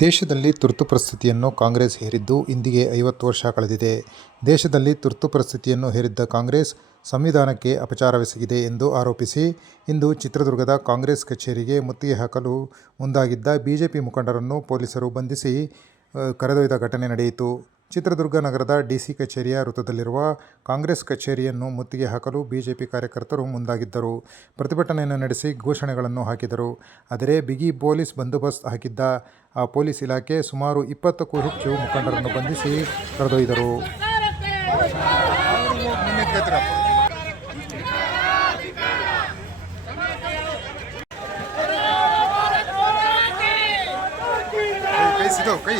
ದೇಶದಲ್ಲಿ ತುರ್ತು ಪರಿಸ್ಥಿತಿಯನ್ನು ಕಾಂಗ್ರೆಸ್ ಹೇರಿದ್ದು ಇಂದಿಗೆ ಐವತ್ತು ವರ್ಷ ಕಳೆದಿದೆ. ದೇಶದಲ್ಲಿ ತುರ್ತು ಪರಿಸ್ಥಿತಿಯನ್ನು ಹೇರಿದ್ದ ಕಾಂಗ್ರೆಸ್, ಸಂವಿಧಾನಕ್ಕೆ ಅಪಚಾರವೆಸಗಿದೆ ಎಂದು ಆರೋಪಿಸಿ ಇಂದು ಚಿತ್ರದುರ್ಗದ ಕಾಂಗ್ರೆಸ್ ಕಚೇರಿಗೆ ಮುತ್ತಿಗೆ ಹಾಕಲು ಮುಂದಾಗಿದ್ದ ಬಿಜೆಪಿ ಮುಖಂಡರನ್ನು ಪೊಲೀಸರು ಬಂಧಿಸಿ ಕರೆದೊಯ್ದ ಘಟನೆ ನಡೆಯಿತು. ಚಿತ್ರದುರ್ಗ ನಗರದ ಡಿಸಿ ಕಚೇರಿಯ ವೃತ್ತದಲ್ಲಿರುವ ಕಾಂಗ್ರೆಸ್ ಕಚೇರಿಯನ್ನು ಮುತ್ತಿಗೆ ಹಾಕಲು ಬಿಜೆಪಿ ಕಾರ್ಯಕರ್ತರು ಮುಂದಾಗಿದ್ದರು. ಪ್ರತಿಭಟನೆಯನ್ನು ನಡೆಸಿ ಘೋಷಣೆಗಳನ್ನು ಹಾಕಿದರು. ಆದರೆ ಬಿಗಿ ಪೊಲೀಸ್ ಬಂದೋಬಸ್ತ್ ಹಾಕಿದ್ದ ಆ ಪೊಲೀಸ್ ಇಲಾಖೆ ಸುಮಾರು ಇಪ್ಪತ್ತಕ್ಕೂ ಹೆಚ್ಚು ಮುಖಂಡರನ್ನು ಬಂಧಿಸಿ ಕರೆದೊಯ್ದರು. ಕೈ